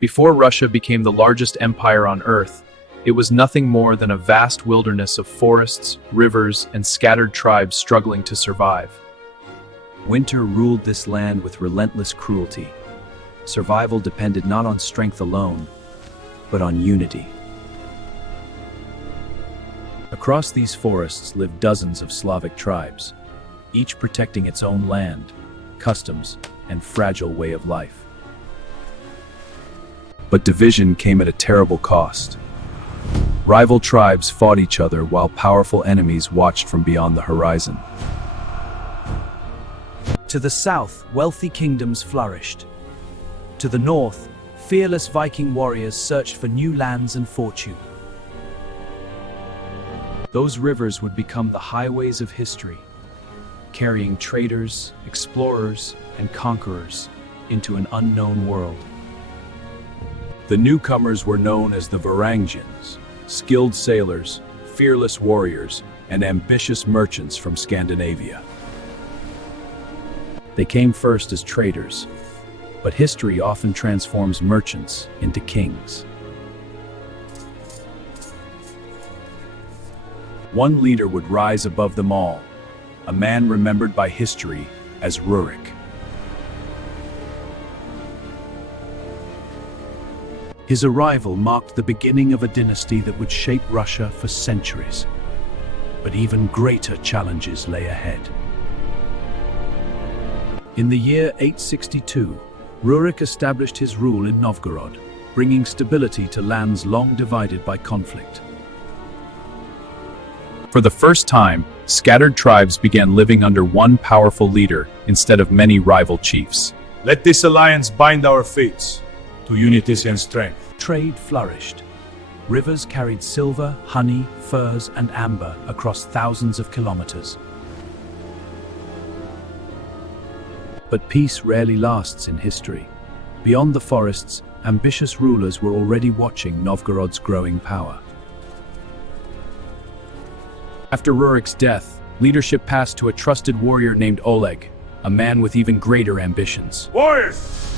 Before Russia became the largest empire on Earth, it was nothing more than a vast wilderness of forests, rivers, and scattered tribes struggling to survive. Winter ruled this land with relentless cruelty. Survival depended not on strength alone, but on unity. Across these forests lived dozens of Slavic tribes, each protecting its own land, customs, and fragile way of life. But division came at a terrible cost. Rival tribes fought each other while powerful enemies watched from beyond the horizon. To the south, wealthy kingdoms flourished. To the north, fearless Viking warriors searched for new lands and fortune. Those rivers would become the highways of history, carrying traders, explorers, and conquerors into an unknown world. The newcomers were known as the Varangians, skilled sailors, fearless warriors, and ambitious merchants from Scandinavia. They came first as traders, but history often transforms merchants into kings. One leader would rise above them all, a man remembered by history as Rurik. His arrival marked the beginning of a dynasty that would shape Russia for centuries. But even greater challenges lay ahead. In the year 862, Rurik established his rule in Novgorod, bringing stability to lands long divided by conflict. For the first time, scattered tribes began living under one powerful leader instead of many rival chiefs. Let this alliance bind our fates to unity and strength. Trade flourished. Rivers carried silver, honey, furs, and amber across thousands of kilometers. But peace rarely lasts in history. Beyond the forests, ambitious rulers were already watching Novgorod's growing power. After Rurik's death, leadership passed to a trusted warrior named Oleg, a man with even greater ambitions. Warriors!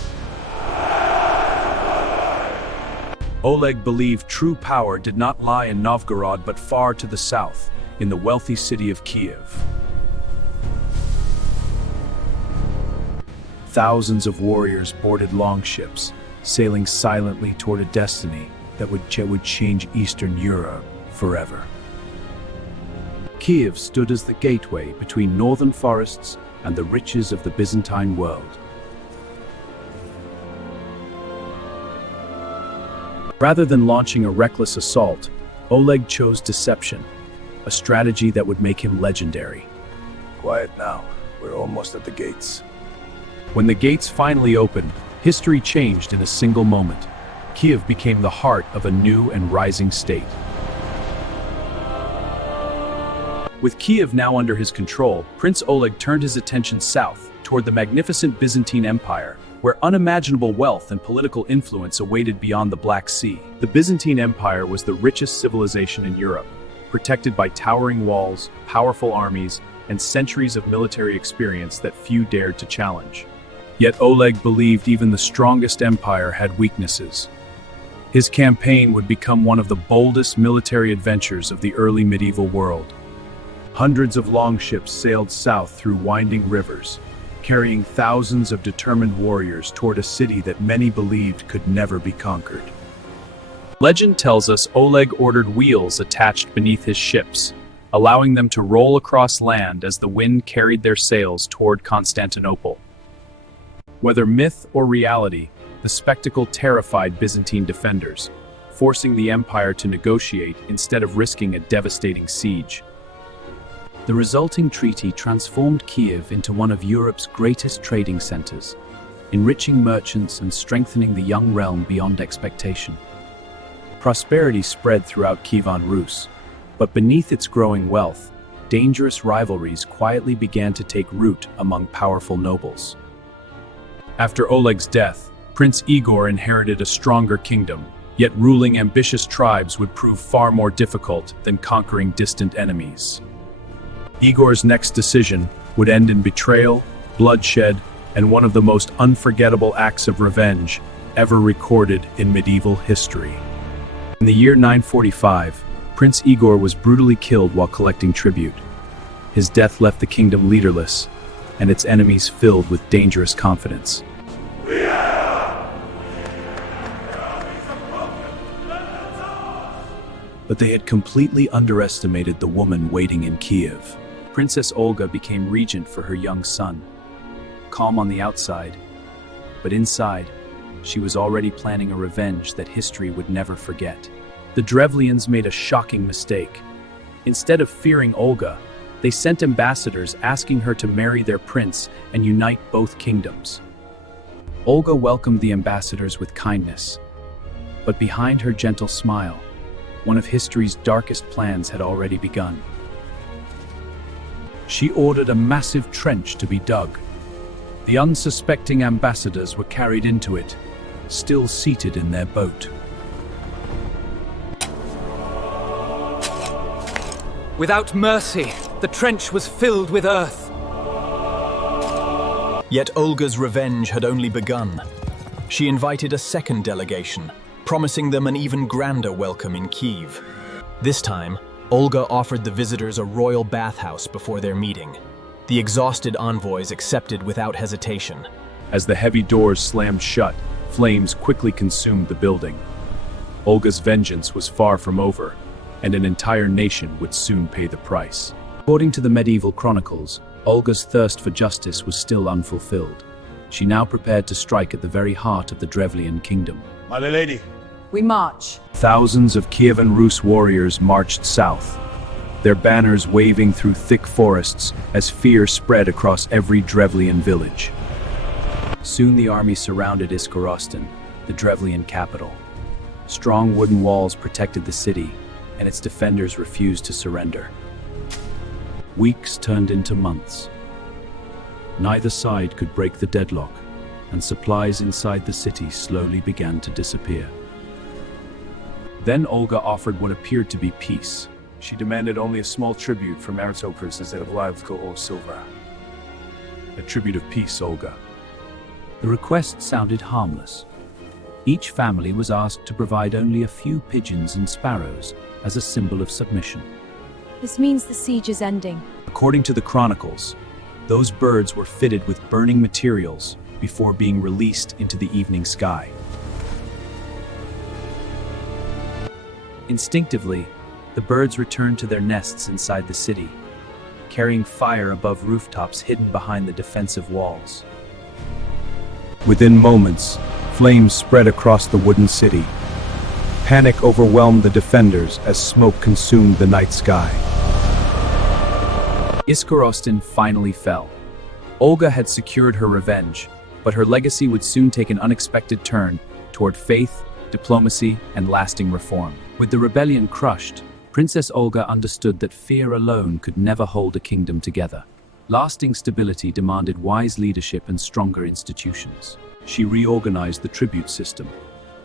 Oleg believed true power did not lie in Novgorod but far to the south, in the wealthy city of Kiev. Thousands of warriors boarded longships, sailing silently toward a destiny that would change Eastern Europe forever. Kiev stood as the gateway between northern forests and the riches of the Byzantine world. Rather than launching a reckless assault, Oleg chose deception, a strategy that would make him legendary. Quiet now. We're almost at the gates. When the gates finally opened, history changed in a single moment. Kiev became the heart of a new and rising state. With Kiev now under his control, Prince Oleg turned his attention south, toward the magnificent Byzantine Empire, where unimaginable wealth and political influence awaited beyond the Black Sea. The Byzantine Empire was the richest civilization in Europe, protected by towering walls, powerful armies, and centuries of military experience that few dared to challenge. Yet Oleg believed even the strongest empire had weaknesses. His campaign would become one of the boldest military adventures of the early medieval world. Hundreds of longships sailed south through winding rivers, carrying thousands of determined warriors toward a city that many believed could never be conquered. Legend tells us Oleg ordered wheels attached beneath his ships, allowing them to roll across land as the wind carried their sails toward Constantinople. Whether myth or reality, the spectacle terrified Byzantine defenders, forcing the empire to negotiate instead of risking a devastating siege. The resulting treaty transformed Kiev into one of Europe's greatest trading centers, enriching merchants and strengthening the young realm beyond expectation. Prosperity spread throughout Kievan Rus, but beneath its growing wealth, dangerous rivalries quietly began to take root among powerful nobles. After Oleg's death, Prince Igor inherited a stronger kingdom, yet ruling ambitious tribes would prove far more difficult than conquering distant enemies. Igor's next decision would end in betrayal, bloodshed, and one of the most unforgettable acts of revenge, ever recorded in medieval history. In the year 945, Prince Igor was brutally killed while collecting tribute. His death left the kingdom leaderless, and its enemies filled with dangerous confidence. But they had completely underestimated the woman waiting in Kiev. Princess Olga became regent for her young son. Calm on the outside, but inside, she was already planning a revenge that history would never forget. The Drevlians made a shocking mistake. Instead of fearing Olga, they sent ambassadors asking her to marry their prince and unite both kingdoms. Olga welcomed the ambassadors with kindness, but behind her gentle smile, one of history's darkest plans had already begun. She ordered a massive trench to be dug. The unsuspecting ambassadors were carried into it, still seated in their boat. Without mercy, the trench was filled with earth. Yet Olga's revenge had only begun. She invited a second delegation, promising them an even grander welcome in Kiev. This time, Olga offered the visitors a royal bathhouse before their meeting. The exhausted envoys accepted without hesitation. As the heavy doors slammed shut, flames quickly consumed the building. Olga's vengeance was far from over, and an entire nation would soon pay the price. According to the medieval chronicles, Olga's thirst for justice was still unfulfilled. She now prepared to strike at the very heart of the Drevlian kingdom. My lady. We march. Thousands of Kievan Rus warriors marched south, their banners waving through thick forests as fear spread across every Drevlian village. Soon the army surrounded Iskorostan, the Drevlian capital. Strong wooden walls protected the city, and its defenders refused to surrender. Weeks turned into months. Neither side could break the deadlock, and supplies inside the city slowly began to disappear. Then Olga offered what appeared to be peace. She demanded only a small tribute from aristocrats instead of live gold or silver. A tribute of peace, Olga. The request sounded harmless. Each family was asked to provide only a few pigeons and sparrows as a symbol of submission. This means the siege is ending. According to the chronicles, those birds were fitted with burning materials before being released into the evening sky. Instinctively, the birds returned to their nests inside the city, carrying fire above rooftops hidden behind the defensive walls. Within moments, flames spread across the wooden city. Panic overwhelmed the defenders as smoke consumed the night sky. Iskorostan finally fell. Olga had secured her revenge, but her legacy would soon take an unexpected turn toward faith, diplomacy, and lasting reform. With the rebellion crushed, Princess Olga understood that fear alone could never hold a kingdom together. Lasting stability demanded wise leadership and stronger institutions. She reorganized the tribute system,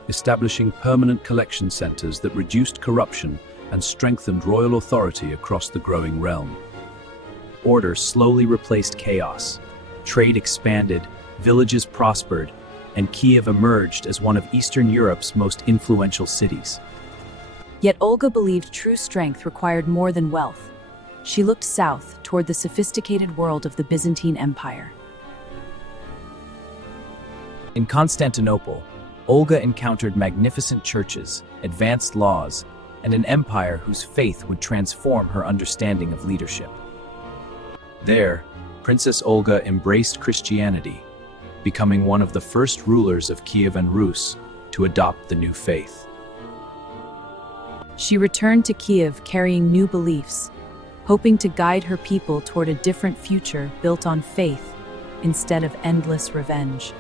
establishing permanent collection centers that reduced corruption and strengthened royal authority across the growing realm. Order slowly replaced chaos. Trade expanded, villages prospered, and Kiev emerged as one of Eastern Europe's most influential cities. Yet Olga believed true strength required more than wealth. She looked south toward the sophisticated world of the Byzantine Empire. In Constantinople, Olga encountered magnificent churches, advanced laws, and an empire whose faith would transform her understanding of leadership. There, Princess Olga embraced Christianity, becoming one of the first rulers of Kievan Rus to adopt the new faith. She returned to Kiev carrying new beliefs, hoping to guide her people toward a different future built on faith instead of endless revenge.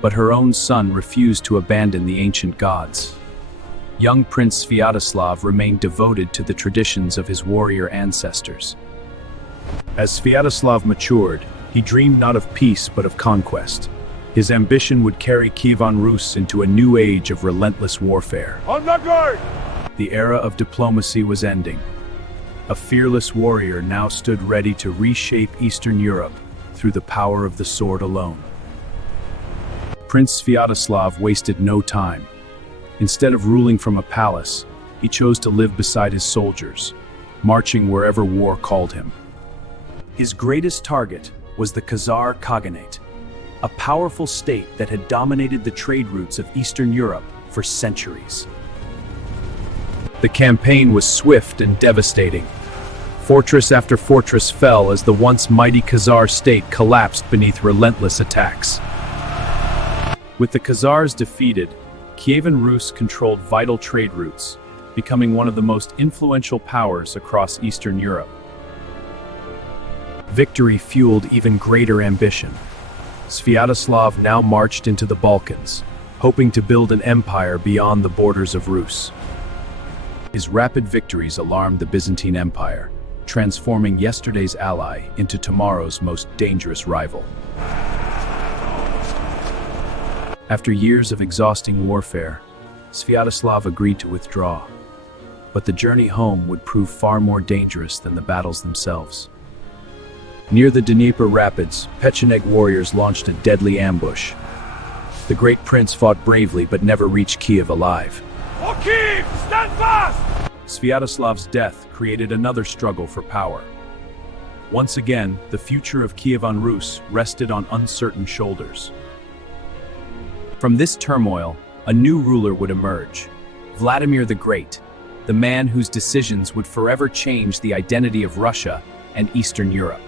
But her own son refused to abandon the ancient gods. Young Prince Sviatoslav remained devoted to the traditions of his warrior ancestors. As Sviatoslav matured, he dreamed not of peace but of conquest. His ambition would carry Kievan Rus into a new age of relentless warfare. On the guard! The era of diplomacy was ending. A fearless warrior now stood ready to reshape Eastern Europe through the power of the sword alone. Prince Sviatoslav wasted no time. Instead of ruling from a palace, he chose to live beside his soldiers, marching wherever war called him. His greatest target was the Khazar Khaganate, a powerful state that had dominated the trade routes of Eastern Europe for centuries. The campaign was swift and devastating. Fortress after fortress fell as the once mighty Khazar state collapsed beneath relentless attacks. With the Khazars defeated, Kievan Rus controlled vital trade routes, becoming one of the most influential powers across Eastern Europe. Victory fueled even greater ambition. Sviatoslav now marched into the Balkans, hoping to build an empire beyond the borders of Rus. His rapid victories alarmed the Byzantine Empire, transforming yesterday's ally into tomorrow's most dangerous rival. After years of exhausting warfare, Sviatoslav agreed to withdraw. But the journey home would prove far more dangerous than the battles themselves. Near the Dnieper Rapids, Pecheneg warriors launched a deadly ambush. The great prince fought bravely but never reached Kiev alive. For Kiev, stand fast! Sviatoslav's death created another struggle for power. Once again, the future of Kievan Rus rested on uncertain shoulders. From this turmoil, a new ruler would emerge, Vladimir the Great, the man whose decisions would forever change the identity of Russia and Eastern Europe.